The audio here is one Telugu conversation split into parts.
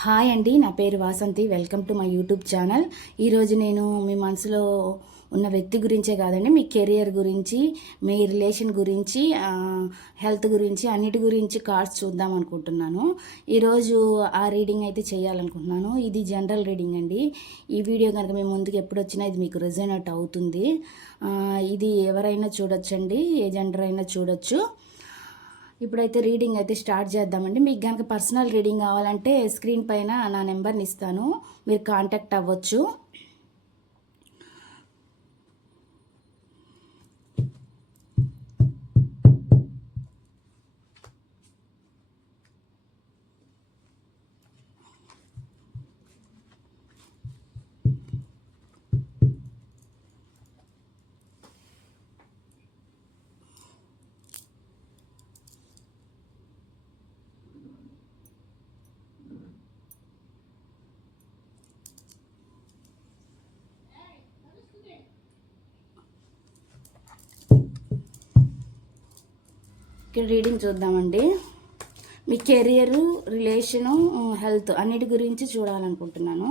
హాయ్ అండి, నా పేరు Vasanthi. Welcome to my YouTube channel. ఈరోజు నేను మీ మనసులో ఉన్న వ్యక్తి గురించే కాదండి, మీ కెరియర్ గురించి, మీ రిలేషన్ గురించి, హెల్త్ గురించి, అన్నిటి గురించి కార్డ్స్ చూద్దాం అనుకుంటున్నాను. ఈరోజు ఆ రీడింగ్ అయితే చేయాలనుకుంటున్నాను. ఇది జనరల్ రీడింగ్ అండి. ఈ వీడియో కనుక మీ ముందుకు ఎప్పుడు వచ్చినా ఇది మీకు రెజోనేట్ అవుతుంది. ఇది ఎవరైనా చూడొచ్చండి, ఏ జెండర్ అయినా చూడొచ్చు. ఇప్పుడైతే రీడింగ్ అయితే స్టార్ట్ చేద్దామండి. మీకు కనుక పర్సనల్ రీడింగ్ కావాలంటే స్క్రీన్ పైన నా నెంబర్ని ఇస్తాను, మీరు కాంటాక్ట్ అవ్వచ్చు. ఇక్కడ రీడింగ్ చూద్దామండి. మీ కెరియరు, రిలేషను, హెల్త్ అన్నిటి గురించి చూడాలనుకుంటున్నాను.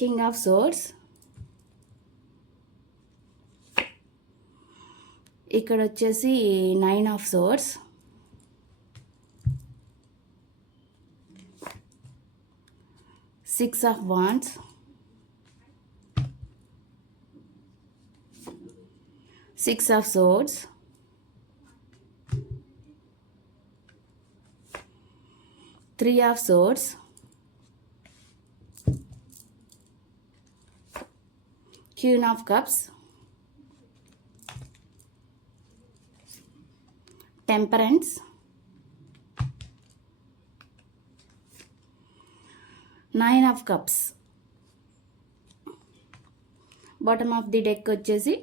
కింగ్ ఆఫ్ సోర్డ్స్, ఇక్కడ వచ్చేసి 9 of swords, six of wands, six of swords, three of swords, queen of cups, temperance, nine of cups. Bottom of the deck వచ్చేసి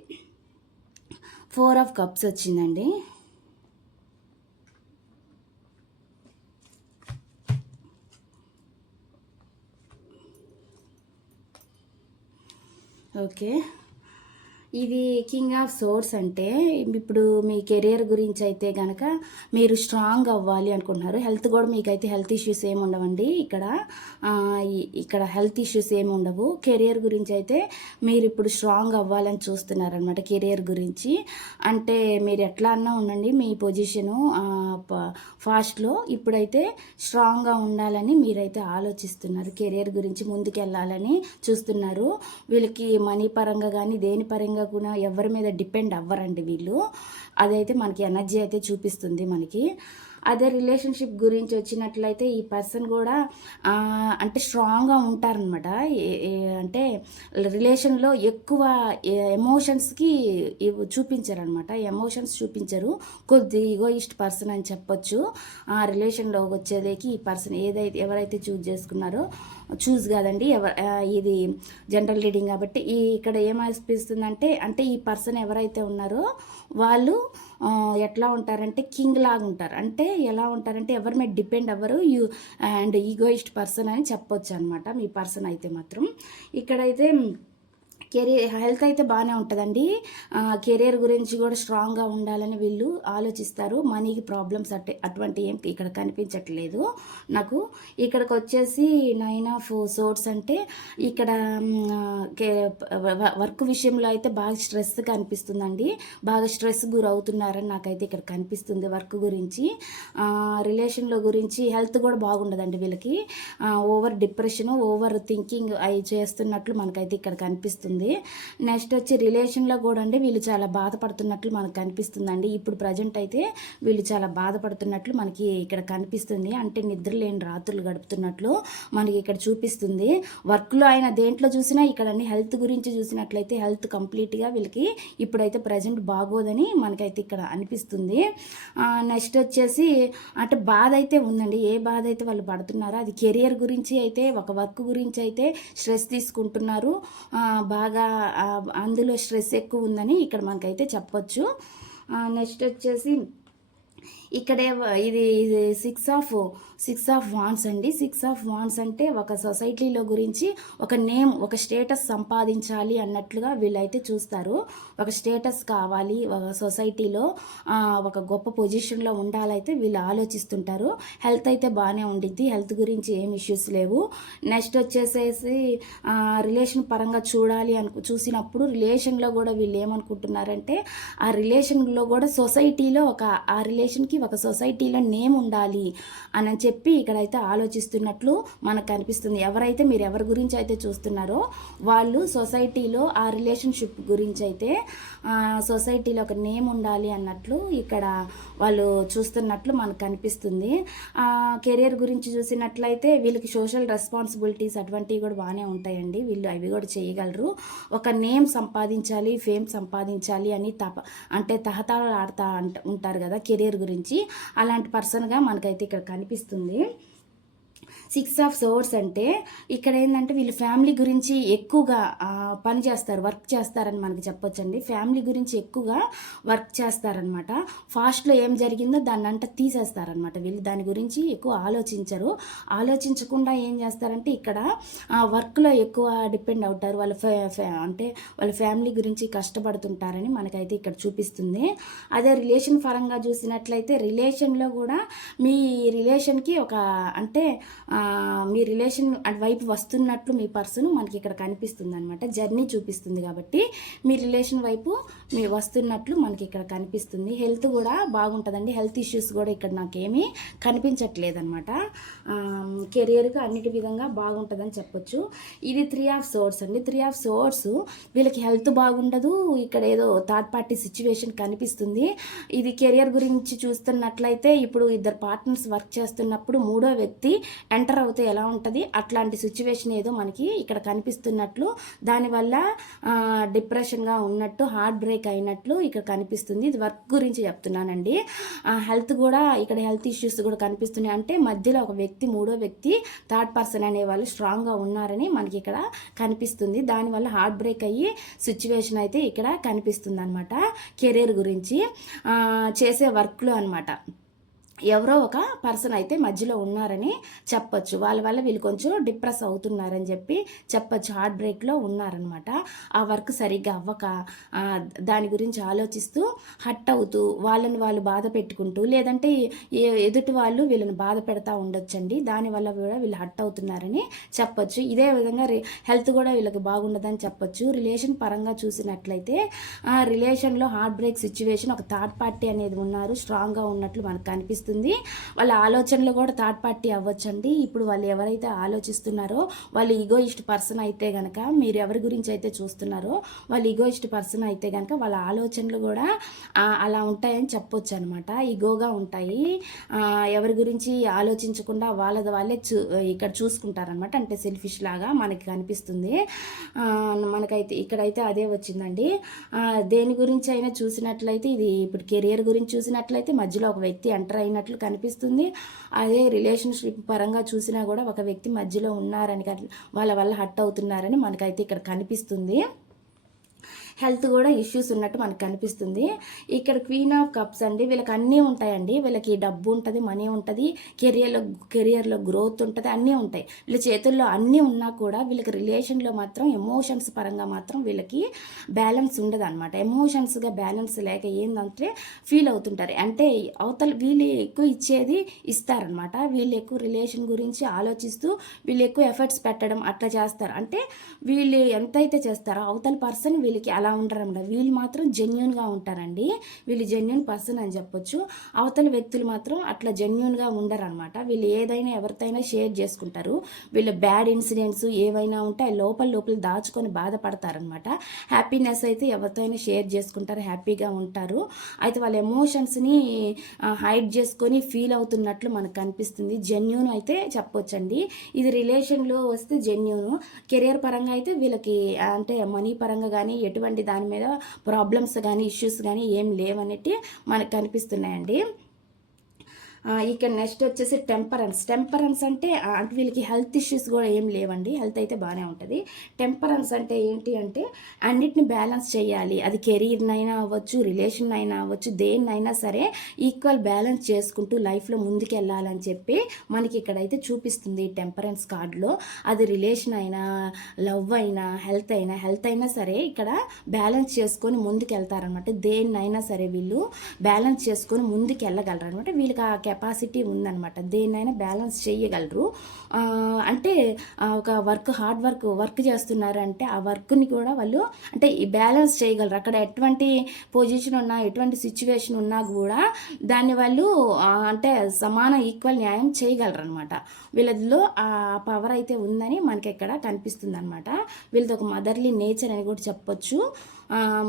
4 ఆఫ్ కప్స్ వచ్చిందండి. ఓకే, ఇది కింగ్ ఆఫ్ సోర్స్ అంటే ఇప్పుడు మీ కెరియర్ గురించి అయితే కనుక మీరు స్ట్రాంగ్ అవ్వాలి అనుకుంటున్నారు. హెల్త్ కూడా మీకైతే హెల్త్ ఇష్యూస్ ఏమి ఉండవండి. ఇక్కడ హెల్త్ ఇష్యూస్ ఏమి ఉండవు. కెరియర్ గురించి అయితే మీరు ఇప్పుడు స్ట్రాంగ్ అవ్వాలని చూస్తున్నారనమాట. కెరియర్ గురించి అంటే మీరు ఎట్లా అన్నా ఉండండి, మీ పొజిషను ఫాస్ట్లో ఇప్పుడైతే స్ట్రాంగ్గా ఉండాలని మీరైతే ఆలోచిస్తున్నారు. కెరియర్ గురించి ముందుకెళ్ళాలని చూస్తున్నారు. వీళ్ళకి మనీ పరంగా కానీ దేని పరంగా కూడా ఎవరి మీద డిపెండ్ అవ్వరండి వీళ్ళు. అదైతే మనకి ఎనర్జీ అయితే చూపిస్తుంది మనకి. అదే రిలేషన్షిప్ గురించి వచ్చినట్లయితే ఈ పర్సన్ కూడా అంటే స్ట్రాంగ్గా ఉంటారనమాట. అంటే రిలేషన్లో ఎక్కువ ఎమోషన్స్కి చూపించరనమాట. ఎమోషన్స్ చూపించరు, కొద్ది ఈగోయిస్ట్ పర్సన్ అని చెప్పొచ్చు. ఆ రిలేషన్లో వచ్చేదేకి ఈ పర్సన్ ఎవరైతే చూజ్ చేసుకున్నారో, చూజ్ కాదండి, ఇది జనరల్ రీడింగ్ కాబట్టి ఇక్కడ ఏమనిపిస్తుందంటే, అంటే ఈ పర్సన్ ఎవరైతే ఉన్నారో వాళ్ళు ఎట్లా ఉంటారంటే కింగ్ లాగా ఉంటారు. అంటే ఎలా ఉంటారంటే ఎవరి మీద డిపెండ్ అవ్వరు, అండ్ ఈగోయిస్ట్ పర్సన్ అని చెప్పొచ్చు అనమాట మీ పర్సన్ అయితే మాత్రం. ఇక్కడైతే హెల్త్ అయితే బాగానే ఉంటుందండి. కెరియర్ గురించి కూడా స్ట్రాంగ్గా ఉండాలని వీళ్ళు ఆలోచిస్తారు. మనీకి ప్రాబ్లమ్స్ అటువంటి ఏం ఇక్కడ కనిపించట్లేదు నాకు. ఇక్కడికి వచ్చేసి 9 ఆఫ్ సోర్డ్స్ అంటే ఇక్కడ వర్క్ విషయంలో అయితే బాగా స్ట్రెస్గా అనిపిస్తుందండి. బాగా స్ట్రెస్ గురవుతున్నారని నాకైతే ఇక్కడ కనిపిస్తుంది వర్క్ గురించి. రిలేషన్లో గురించి హెల్త్ కూడా బాగుండదండి వీళ్ళకి. ఓవర్ డిప్రెషన్, ఓవర్ థింకింగ్ అవి చేస్తున్నట్లు మనకైతే ఇక్కడ కనిపిస్తుంది. నెక్స్ట్ వచ్చి రిలేషన్లో కూడా అండి వీళ్ళు చాలా బాధపడుతున్నట్లు మనకు కనిపిస్తుందండి. ఇప్పుడు ప్రజెంట్ అయితే వీళ్ళు చాలా బాధపడుతున్నట్లు మనకి ఇక్కడ కనిపిస్తుంది. అంటే నిద్ర లేని రాత్రులు గడుపుతున్నట్లు మనకి ఇక్కడ చూపిస్తుంది. వర్క్లో అయినా దేంట్లో చూసినా ఇక్కడ అన్ని హెల్త్ గురించి చూసినట్లయితే హెల్త్ కంప్లీట్గా వీళ్ళకి ఇప్పుడైతే ప్రజెంట్ బాగోదని మనకైతే ఇక్కడ అనిపిస్తుంది. నెక్స్ట్ వచ్చేసి అంటే బాధ అయితే ఉందండి. ఏ బాధ అయితే వాళ్ళు పడుతున్నారో అది కెరియర్ గురించి అయితే, ఒక వర్క్ గురించి అయితే స్ట్రెస్ తీసుకుంటున్నారు. బాగా అందులో స్ట్రెస్ ఎక్కువ ఉందని ఇక్కడ మనకైతే చెప్పొచ్చు. నెక్స్ట్ వచ్చేసి ఇక్కడే ఇది సిక్స్ ఆఫ్ వాన్స్ అండి. 6 ఆఫ్ వాన్స్ అంటే ఒక సొసైటీలో గురించి ఒక నేమ్, ఒక స్టేటస్ సంపాదించాలి అన్నట్లుగా వీళ్ళైతే చూస్తారు. ఒక స్టేటస్ కావాలి, ఒక సొసైటీలో ఒక గొప్ప పొజిషన్లో ఉండాలైతే వీళ్ళు ఆలోచిస్తుంటారు. హెల్త్ అయితే బాగానే ఉండిద్ది, హెల్త్ గురించి ఏం ఇష్యూస్ లేవు. నెక్స్ట్ వచ్చేసేసి రిలేషన్ పరంగా చూడాలి చూసినప్పుడు రిలేషన్లో కూడా వీళ్ళు ఏమనుకుంటున్నారంటే ఆ రిలేషన్లో కూడా సొసైటీలో ఆ రిలేషన్కి ఒక సొసైటీలో నేమ్ ఉండాలి అని చెప్పి ఇక్కడైతే ఆలోచిస్తున్నట్లు మనకు కనిపిస్తుంది. ఎవరైతే మీరు ఎవరి గురించి అయితే చూస్తున్నారో వాళ్ళు సొసైటీలో ఆ రిలేషన్షిప్ గురించి అయితే సొసైటీలో ఒక నేమ్ ఉండాలి అన్నట్లు ఇక్కడ వాళ్ళు చూస్తున్నట్లు మనకు కనిపిస్తుంది. కెరియర్ గురించి చూసినట్లయితే వీళ్ళకి సోషల్ రెస్పాన్సిబిలిటీస్ అటువంటివి కూడా బాగానే ఉంటాయండి. వీళ్ళు అవి కూడా చేయగలరు. ఒక నేమ్ సంపాదించాలి, ఫేమ్ సంపాదించాలి అని అంటే తహతాలు ఆడుతూ ఉంటారు కదా కెరియర్ గురించి. అలాంటి పర్సన్గా మనకైతే ఇక్కడ కనిపిస్తుంది. 6 ఆఫ్ సోర్స్ అంటే ఇక్కడ ఏంటంటే వీళ్ళు ఫ్యామిలీ గురించి ఎక్కువగా పని చేస్తారు, వర్క్ చేస్తారని మనకి చెప్పొచ్చండి. ఫ్యామిలీ గురించి ఎక్కువగా వర్క్ చేస్తారనమాట. ఫాస్ట్లో ఏం జరిగిందో దాన్ని అంతా తీసేస్తారనమాట. వీళ్ళు దాని గురించి ఎక్కువ ఆలోచించరు. ఆలోచించకుండా ఏం చేస్తారంటే ఇక్కడ వర్క్లో ఎక్కువ డిపెండ్ అవుతారు. అంటే వాళ్ళ ఫ్యామిలీ గురించి కష్టపడుతుంటారని మనకైతే ఇక్కడ చూపిస్తుంది. అదే రిలేషన్ పరంగా చూసినట్లయితే రిలేషన్లో కూడా మీ రిలేషన్కి ఒక అంటే మీ రిలేషన్ వైపు వస్తున్నట్లు మీ పర్సన్ మనకి ఇక్కడ కనిపిస్తుంది అనమాట. జర్నీ చూపిస్తుంది కాబట్టి మీ రిలేషన్ వైపు మీరు వస్తున్నట్లు మనకి ఇక్కడ కనిపిస్తుంది. హెల్త్ కూడా బాగుంటుందండి. హెల్త్ ఇష్యూస్ కూడా ఇక్కడ నాకేమీ కనిపించట్లేదు అనమాట. కెరియర్కి అన్నిటి విధంగా బాగుంటుందని చెప్పొచ్చు. ఇది 3 ఆఫ్ సోర్స్ అండి. 3 ఆఫ్ సోర్స్ వీళ్ళకి హెల్త్ బాగుండదు. ఇక్కడ ఏదో థర్డ్ పార్టీ సిచ్యువేషన్ కనిపిస్తుంది. ఇది కెరియర్ గురించి చూస్తున్నట్లయితే ఇప్పుడు ఇద్దరు పార్ట్నర్స్ వర్క్ చేస్తున్నప్పుడు మూడో వ్యక్తి ఎంటర్ అవుతే ఎలా ఉంటుంది అట్లాంటి సిచ్యువేషన్ ఏదో మనకి ఇక్కడ కనిపిస్తున్నట్లు, దానివల్ల డిప్రెషన్గా ఉన్నట్టు, హార్ట్ బ్రేక్ అయినట్లు ఇక్కడ కనిపిస్తుంది. ఇది వర్క్ గురించి చెప్తున్నానండి. హెల్త్ కూడా ఇక్కడ హెల్త్ ఇష్యూస్ కూడా కనిపిస్తున్నాయి. అంటే మధ్యలో ఒక వ్యక్తి, మూడో వ్యక్తి, థర్డ్ పర్సన్ అనేవాళ్ళు స్ట్రాంగ్గా ఉన్నారని మనకి ఇక్కడ కనిపిస్తుంది. దానివల్ల హార్ట్ బ్రేక్ అయ్యి సిచ్యువేషన్ అయితే ఇక్కడ కనిపిస్తుంది అనమాట. కెరీర్ గురించి చేసే వర్క్లో అనమాట. ఎవరో ఒక పర్సన్ అయితే మధ్యలో ఉన్నారని చెప్పొచ్చు. వాళ్ళ వల్ల వీళ్ళు కొంచెం డిప్రెస్ అవుతున్నారని చెప్పి చెప్పొచ్చు. హార్ట్ బ్రేక్లో ఉన్నారనమాట. ఆ వర్క్ సరిగ్గా అవ్వక దాని గురించి ఆలోచిస్తూ హట్ అవుతూ వాళ్ళని వాళ్ళు బాధ పెట్టుకుంటూ, లేదంటే ఎదుటి వాళ్ళు వీళ్ళని బాధ పెడతా ఉండొచ్చండి. దానివల్ల కూడా వీళ్ళు హట్ అవుతున్నారని చెప్పొచ్చు. ఇదే విధంగా హెల్త్ కూడా వీళ్ళకి బాగుండదని చెప్పొచ్చు. రిలేషన్ పరంగా చూసినట్లయితే రిలేషన్లో హార్ట్ బ్రేక్ సిచ్యువేషన్, ఒక థర్డ్ పార్టీ అనేది ఉన్నారు, స్ట్రాంగ్గా ఉన్నట్లు మనకు కనిపిస్తుంది. వాళ్ళ ఆలోచనలు కూడా థర్డ్ పార్టీ అవ్వచ్చండి. ఇప్పుడు వాళ్ళు ఎవరైతే ఆలోచిస్తున్నారో వాళ్ళు ఈగోయిస్ట్ పర్సన్ అయితే కనుక, మీరు ఎవరి గురించి అయితే చూస్తున్నారో వాళ్ళు ఈగోయిస్ట్ పర్సన్ అయితే కనుక వాళ్ళ ఆలోచనలు కూడా అలా ఉంటాయని చెప్పొచ్చు అనమాట. ఈగోగా ఉంటాయి. ఎవరి గురించి ఆలోచించకుండా వాళ్ళే ఇక్కడ చూసుకుంటారనమాట. అంటే సెల్ఫిష్ లాగా మనకి కనిపిస్తుంది. మనకైతే ఇక్కడైతే అదే వచ్చిందండి. దేని గురించి అయినా చూసినట్లయితే ఇది ఇప్పుడు కెరియర్ గురించి చూసినట్లయితే మధ్యలో ఒక వ్యక్తి ఎంటర్ అయినట్లు కనిపిస్తుంది. అదే రిలేషన్షిప్ పరంగా చూసినా కూడా ఒక వ్యక్తి మధ్యలో ఉన్నారని, వాళ్ళ వల్ల హట్ అవుతున్నారని మనకైతే ఇక్కడ కనిపిస్తుంది. హెల్త్ కూడా ఇష్యూస్ ఉన్నట్టు మనకు కనిపిస్తుంది. ఇక్కడ క్వీన్ ఆఫ్ కప్స్ అండి, వీళ్ళకి అన్నీ ఉంటాయండి. వీళ్ళకి డబ్బు ఉంటుంది, మనీ ఉంటుంది, కెరియర్లో గ్రోత్ ఉంటుంది, అన్నీ ఉంటాయి. వీళ్ళ చేతుల్లో అన్నీ ఉన్నా కూడా వీళ్ళకి రిలేషన్లో మాత్రం ఎమోషన్స్ పరంగా మాత్రం వీళ్ళకి బ్యాలెన్స్ ఉండదు అనమాట. ఎమోషన్స్గా బ్యాలెన్స్ లేక ఏంటంటే ఫీల్ అవుతుంటారు. అంటే అవతల వీళ్ళు ఎక్కువ ఇచ్చేది ఇస్తారనమాట. వీళ్ళు ఎక్కువ రిలేషన్ గురించి ఆలోచిస్తూ వీళ్ళు ఎక్కువ ఎఫర్ట్స్ పెట్టడం అట్లా చేస్తారు. అంటే వీళ్ళు ఎంతైతే చేస్తారో అవతల పర్సన్ వీళ్ళకి అలా ఉంటారన్నమాట. వీళ్ళు మాత్రం జెన్యున్గా ఉంటారండి. వీళ్ళు జెన్యున్ పర్సన్ అని చెప్పొచ్చు. అవతల వ్యక్తులు మాత్రం అట్లా జెన్యున్గా ఉండరనమాట. వీళ్ళు ఏదైనా ఎవరితోనైనా షేర్ చేసుకుంటారు. వీళ్ళ బ్యాడ్ ఇన్సిడెంట్స్ ఏవైనా ఉంటే లోపల దాచుకొని బాధపడతారనమాట. హ్యాపీనెస్ అయితే ఎవరితోనైనా షేర్ చేసుకుంటారు, హ్యాపీగా ఉంటారు. అయితే వాళ్ళ ఎమోషన్స్ని హైడ్ చేసుకొని ఫీల్ అవుతున్నట్లు మనకు కనిపిస్తుంది. జెన్యూన్ అయితే చెప్పొచ్చండి. ఇది రిలేషన్లో వస్తే జెన్యూన్. కెరియర్ పరంగా అయితే వీళ్ళకి అంటే మనీ పరంగా కానీ ఎటువంటి దాని మీద ప్రాబ్లమ్స్ కానీ ఇష్యూస్ కానీ ఏం లేవనేటి మనకు కనిపిస్తున్నాయండి. ఇక్కడ నెక్స్ట్ వచ్చేసి టెంపరెన్స్ అంటే వీళ్ళకి హెల్త్ ఇష్యూస్ కూడా ఏం లేవండి. హెల్త్ అయితే బాగానే ఉంటుంది. టెంపరెన్స్ అంటే ఏంటి అంటే అన్నిటిని బ్యాలెన్స్ చేయాలి. అది కెరీర్నైనా అవ్వచ్చు, రిలేషన్ అయినా అవ్వచ్చు, దేన్నైనా సరే ఈక్వల్ బ్యాలెన్స్ చేసుకుంటూ లైఫ్లో ముందుకు వెళ్ళాలని చెప్పి మనకి ఇక్కడైతే చూపిస్తుంది టెంపరెన్స్ కార్డులో. అది రిలేషన్ అయినా, లవ్ అయినా, హెల్త్ అయినా సరే ఇక్కడ బ్యాలెన్స్ చేసుకొని ముందుకు వెళ్తారనమాట. దేన్నైనా సరే వీళ్ళు బ్యాలెన్స్ చేసుకొని ముందుకు వెళ్ళగలరు అనమాట. వీళ్ళకి ఆ కెపాసిటీ ఉందన్నమాట. దేన్నైనా బ్యాలెన్స్ చేయగలరు. అంటే ఒక హార్డ్ వర్క్ చేస్తున్నారంటే ఆ వర్క్ని కూడా వాళ్ళు అంటే బ్యాలెన్స్ చేయగలరు. అక్కడ ఎటువంటి పొజిషన్ ఉన్నా, ఎటువంటి సిచ్యువేషన్ ఉన్నా కూడా దాన్ని వాళ్ళు అంటే సమాన ఈక్వల్ న్యాయం చేయగలరు అనమాట. వీళ్ళలో ఆ పవర్ అయితే ఉందని మనకి ఇక్కడ కనిపిస్తుంది అనమాట. వీళ్ళది ఒక మదర్లీ నేచర్ అని కూడా చెప్పొచ్చు.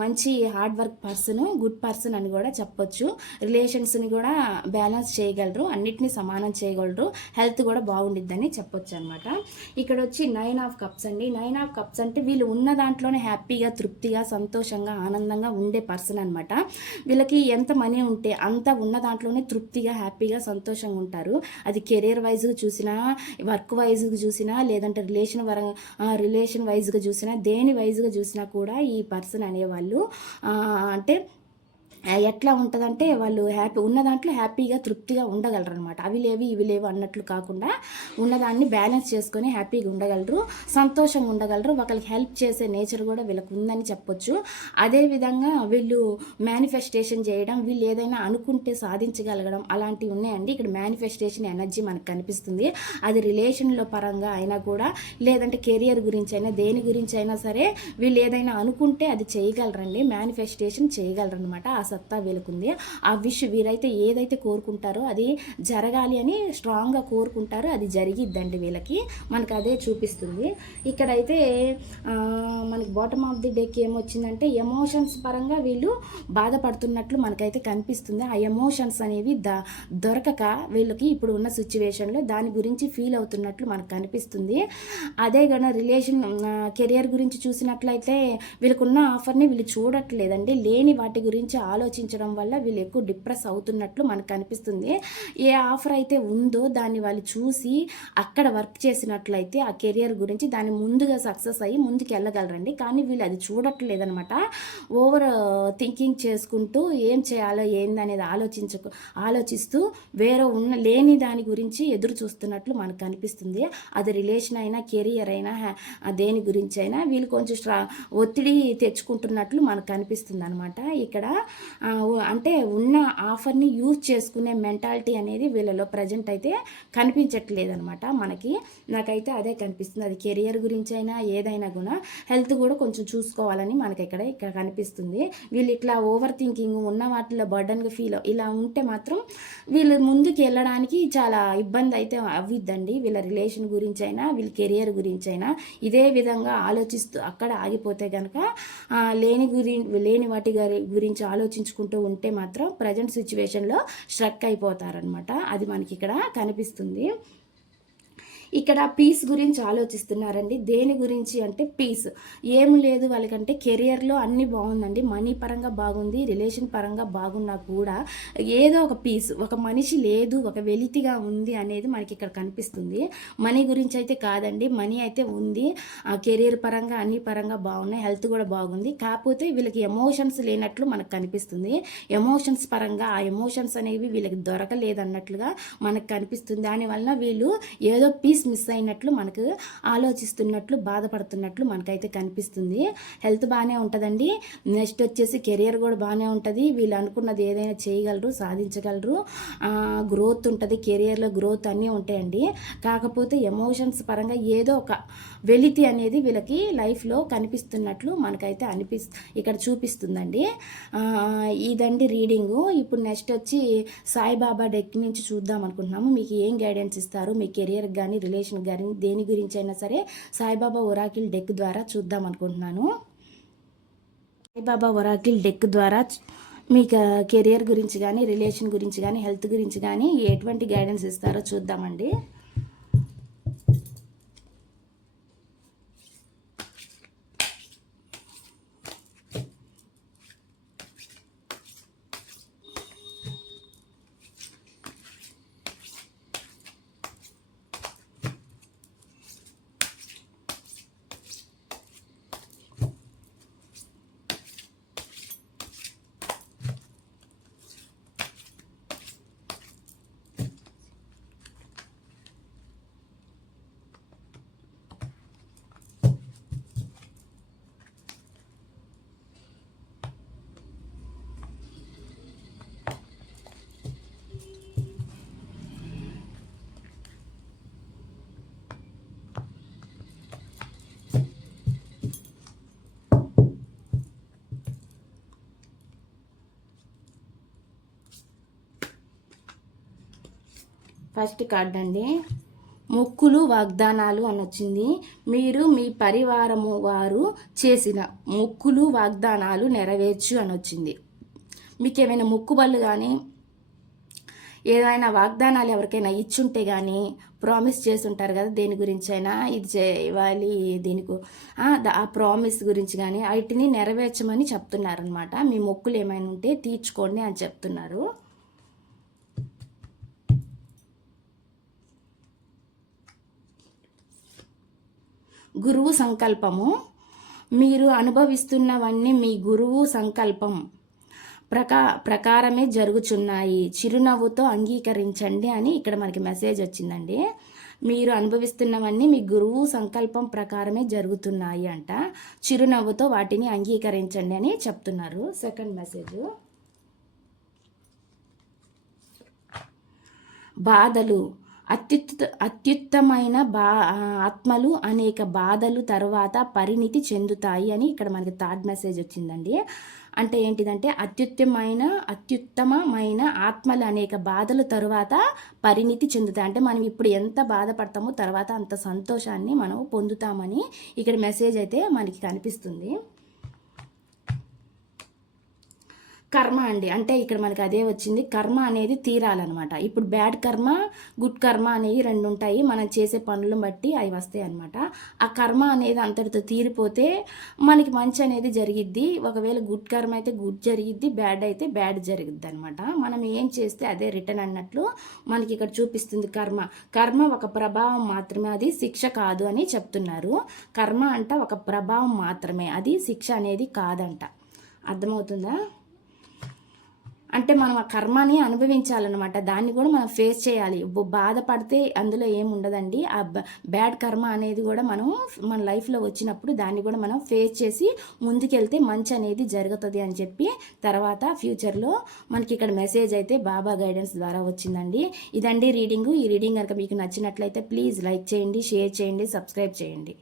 మంచి hard work person, good person అని కూడా చెప్పొచ్చు. రిలేషన్స్ని కూడా బ్యాలెన్స్ చేయగలరు, అన్నిటినీ సమానం చేయగలరు, హెల్త్ కూడా బాగుండిద్దని చెప్పొచ్చు అనమాట. ఇక్కడ వచ్చి 9 ఆఫ్ కప్స్ అండి. 9 ఆఫ్ కప్స్ అంటే వీళ్ళు ఉన్న దాంట్లోనే హ్యాపీగా, తృప్తిగా, సంతోషంగా, ఆనందంగా ఉండే పర్సన్ అనమాట. వీళ్ళకి ఎంత మనీ ఉంటే అంత ఉన్న దాంట్లోనే తృప్తిగా, హ్యాపీగా, సంతోషంగా ఉంటారు. అది కెరీర్ వైజ్గా చూసినా, వర్క్ వైజ్గా చూసినా, లేదంటే రిలేషన్ వైజ్గా చూసినా, దేని వైజ్గా చూసినా కూడా ఈ పర్సన్ అనేవాళ్ళు అంటే ఎట్లా ఉంటుందంటే వాళ్ళు ఉన్న దాంట్లో హ్యాపీగా, తృప్తిగా ఉండగలరు అనమాట. అవి లేవు ఇవి లేవు అన్నట్లు కాకుండా ఉన్నదాన్ని బ్యాలెన్స్ చేసుకొని హ్యాపీగా ఉండగలరు, సంతోషంగా ఉండగలరు. ఒకరికి హెల్ప్ చేసే నేచర్ కూడా వీళ్ళకి ఉందని చెప్పొచ్చు. అదేవిధంగా వీళ్ళు మేనిఫెస్టేషన్ చేయడం, వీళ్ళు ఏదైనా అనుకుంటే సాధించగలగడం అలాంటివి ఉన్నాయండి. ఇక్కడ మేనిఫెస్టేషన్ ఎనర్జీ మనకు కనిపిస్తుంది. అది రిలేషన్లో పరంగా అయినా కూడా, లేదంటే కెరియర్ గురించి అయినా, దేని గురించి అయినా సరే వీళ్ళు ఏదైనా అనుకుంటే అది చేయగలరండి. మేనిఫెస్టేషన్ చేయగలరు అనమాట. ఆ సత్తా వీళ్ళకుంది. ఆ వీరైతే ఏదైతే కోరుకుంటారో అది జరగాలి అని స్ట్రాంగ్గా కోరుకుంటారో అది జరిగిద్దండి వీళ్ళకి. మనకు అదే చూపిస్తుంది. ఇక్కడైతే మనకి బాటమ్ ఆఫ్ ది డేకి ఏమొచ్చిందంటే ఎమోషన్స్ పరంగా వీళ్ళు బాధపడుతున్నట్లు మనకైతే కనిపిస్తుంది. ఆ ఎమోషన్స్ అనేవి దొరకక వీళ్ళకి ఇప్పుడు ఉన్న సిచ్యువేషన్లో దాని గురించి ఫీల్ అవుతున్నట్లు మనకు కనిపిస్తుంది. అదే కన్నా కెరియర్ గురించి చూసినట్లయితే వీళ్ళకున్న ఆఫర్ని వీళ్ళు చూడట్లేదండి. లేని వాటి గురించి ఆలోచించడం వల్ల వీళ్ళు ఎక్కువ డిప్రెస్ అవుతున్నట్లు మనకు కనిపిస్తుంది. ఏ ఆఫర్ అయితే ఉందో దాన్ని వాళ్ళు చూసి అక్కడ వర్క్ చేసినట్లయితే ఆ కెరియర్ గురించి దాన్ని ముందుగా సక్సెస్ అయ్యి ముందుకు వెళ్ళగలరండి. కానీ వీళ్ళు అది చూడట్లేదనమాట. ఓవర్ థింకింగ్ చేసుకుంటూ ఏం చేయాలో ఏందనేది ఆలోచిస్తూ లేని దాని గురించి ఎదురు చూస్తున్నట్లు మనకు కనిపిస్తుంది. అది రిలేషన్ అయినా, కెరియర్ అయినా, దేని గురించి అయినా వీళ్ళు కొంచెం ఒత్తిడి తెచ్చుకుంటున్నట్లు మనకు కనిపిస్తుంది అనమాట. ఇక్కడ అంటే ఉన్న ఆఫర్ని యూజ్ చేసుకునే మెంటాలిటీ అనేది వీళ్ళలో ప్రజెంట్ అయితే కనిపించట్లేదు అనమాట. నాకైతే అదే కనిపిస్తుంది. అది కెరియర్ గురించి అయినా ఏదైనా కూడా హెల్త్ కూడా కొంచెం చూసుకోవాలని మనకి ఇక్కడ కనిపిస్తుంది. వీళ్ళు ఇట్లా ఓవర్ థింకింగ్ ఉన్న వాటిలో బర్డన్గా ఫీల్ ఇలా ఉంటే మాత్రం వీళ్ళు ముందుకు వెళ్ళడానికి చాలా ఇబ్బంది అయితే అవ్విద్దండి. వీళ్ళ రిలేషన్ గురించి అయినా, వీళ్ళ కెరియర్ గురించి అయినా ఇదే విధంగా ఆలోచిస్తూ అక్కడ ఆగిపోతే కనుక లేని వాటి గురించి ఆలోచించుకుంటూ ఉంటే మాత్రం ప్రజెంట్ సిచ్యువేషన్లో స్ట్రక్ అయిపోతారనమాట. అది మనకి ఇక్కడ కనిపిస్తుంది. ఇక్కడ పీస్ గురించి ఆలోచిస్తున్నారండి. దేని గురించి అంటే పీస్. ఏం లేదు వాళ్ళకంటే కెరియర్‌లో అన్నీ బాగుందండి. మనీ పరంగా బాగుంది, రిలేషన్ పరంగా బాగున్నా కూడా ఏదో ఒక పీస్, ఒక మనిషి లేదు, ఒక వెలితిగా ఉంది అనేది మనకి ఇక్కడ కనిపిస్తుంది. మనీ గురించి అయితే కాదండి. మనీ అయితే ఉంది. కెరియర్ పరంగా అన్ని పరంగా బాగున్నాయి. హెల్త్ కూడా బాగుంది. కాకపోతే వీళ్ళకి ఎమోషన్స్ లేనట్లు మనకు కనిపిస్తుంది. ఎమోషన్స్ పరంగా ఆ ఎమోషన్స్ అనేవి వీళ్ళకి దొరకలేదన్నట్లుగా మనకు కనిపిస్తుంది. దానివల్ల వీళ్ళు ఏదో పీస్ మిస్ అయినట్లు మనకు ఆలోచిస్తున్నట్లు, బాధపడుతున్నట్లు మనకైతే కనిపిస్తుంది. హెల్త్ బాగానే ఉంటుందండి. నెక్స్ట్ వచ్చేసి కెరియర్ కూడా బాగానే ఉంటుంది. వీళ్ళు అనుకున్నది ఏదైనా చేయగలరు, సాధించగలరు. గ్రోత్ ఉంటుంది, కెరియర్లో గ్రోత్ అన్నీ ఉంటాయండి. కాకపోతే ఎమోషన్స్ పరంగా ఏదో ఒక వెలితి అనేది వీళ్ళకి లైఫ్లో కనిపిస్తున్నట్లు మనకైతే ఇక్కడ చూపిస్తుందండి. ఇదండి రీడింగు. ఇప్పుడు నెక్స్ట్ వచ్చి సాయిబాబా డెక్ నుంచి చూద్దాం అనుకుంటున్నాము. మీకు ఏం గైడెన్స్ ఇస్తారు మీ కెరియర్ కానీ, రిలేషన్ కానీ, దేని గురించి అయినా సరే సాయిబాబా ఒరాకిల్ డెక్ ద్వారా చూద్దాం అనుకుంటున్నాను. సాయిబాబా ఒరాకిల్ డెక్ ద్వారా మీ కెరియర్ గురించి కానీ, రిలేషన్ గురించి కానీ, హెల్త్ గురించి కానీ ఎటువంటి గైడెన్స్ ఇస్తారో చూద్దామండి. ఫస్ట్ కార్డ్ అండి, మొక్కులు వాగ్దానాలు అని వచ్చింది. మీరు మీ పరివారము వారు చేసిన మొక్కులు వాగ్దానాలు నెరవేర్చు అని వచ్చింది. మీకు ఏమైనా మొక్కుబళ్ళు కానీ, ఏదైనా వాగ్దానాలు ఎవరికైనా ఇచ్చుంటే కానీ, ప్రామిస్ చేస్తుంటారు కదా, దేని గురించి అయినా ఇది చేయాలి దీనికి, ఆ ప్రామిస్ గురించి కానీ వాటిని నెరవేర్చమని చెప్తున్నారనమాట. మీ మొక్కులు ఏమైనా ఉంటే తీర్చుకోండి అని చెప్తున్నారు. గురువు సంకల్పము. మీరు అనుభవిస్తున్నవన్నీ మీ గురువు సంకల్పం ప్రకారమే జరుగుచున్నాయి. చిరునవ్వుతో అంగీకరించండి అని ఇక్కడ మనకి మెసేజ్ వచ్చిందండి. మీరు అనుభవిస్తున్నవన్నీ మీ గురువు సంకల్పం ప్రకారమే జరుగుతున్నాయి అంట. చిరునవ్వుతో వాటిని అంగీకరించండి అని చెప్తున్నారు. సెకండ్ మెసేజ్, బాధలు. అత్యుత్తమైన ఆత్మలు అనేక బాధలు తర్వాత పరిణితి చెందుతాయి అని ఇక్కడ మనకి థర్డ్ మెసేజ్ వచ్చిందండి. అంటే ఏంటిదంటే అత్యుత్తమమైన ఆత్మలు అనేక బాధలు తరువాత పరిణితి చెందుతాయి. అంటే మనం ఇప్పుడు ఎంత బాధపడతామో తర్వాత అంత సంతోషాన్ని మనం పొందుతామని ఇక్కడ మెసేజ్ అయితే మనకి కనిపిస్తుంది. కర్మ అండి, అంటే ఇక్కడ మనకి అదే వచ్చింది. కర్మ అనేది తీరాలన్నమాట. ఇప్పుడు బ్యాడ్ కర్మ, గుడ్ కర్మ అనేవి రెండు ఉంటాయి. మనం చేసే పనులను బట్టి అవి వస్తాయి అనమాట. ఆ కర్మ అనేది అంతటితో తీరిపోతే మనకి మంచి అనేది జరిగిద్ది. ఒకవేళ గుడ్ కర్మ అయితే గుడ్ జరిగిద్ది, బ్యాడ్ అయితే బ్యాడ్ జరిగిద్ది అనమాట. మనం ఏం చేస్తే అదే రిటర్న్ అన్నట్లు మనకి ఇక్కడ చూపిస్తుంది. కర్మ ఒక ప్రభావం మాత్రమే, అది శిక్ష కాదు అని చెప్తున్నారు. కర్మ అంట ఒక ప్రభావం మాత్రమే, అది శిక్ష అనేది కాదంట. అర్థమవుతుందా? అంటే మనం ఆ కర్మని అనుభవించాలన్నమాట. దాన్ని కూడా మనం ఫేస్ చేయాలి. బాధపడితే అందులో ఏముండదండి. ఆ బ్యాడ్ కర్మ అనేది కూడా మనం మన లైఫ్లో వచ్చినప్పుడు దాన్ని కూడా మనం ఫేస్ చేసి ముందుకెళ్తే మంచి అనేది జరుగుతుంది అని చెప్పి తర్వాత ఫ్యూచర్లో మనకి ఇక్కడ మెసేజ్ అయితే బాబా గైడెన్స్ ద్వారా వచ్చిందండి. ఇదండి రీడింగు. ఈ రీడింగ్ కనుక మీకు నచ్చినట్లయితే ప్లీజ్ లైక్ చేయండి, షేర్ చేయండి, సబ్స్క్రైబ్ చేయండి.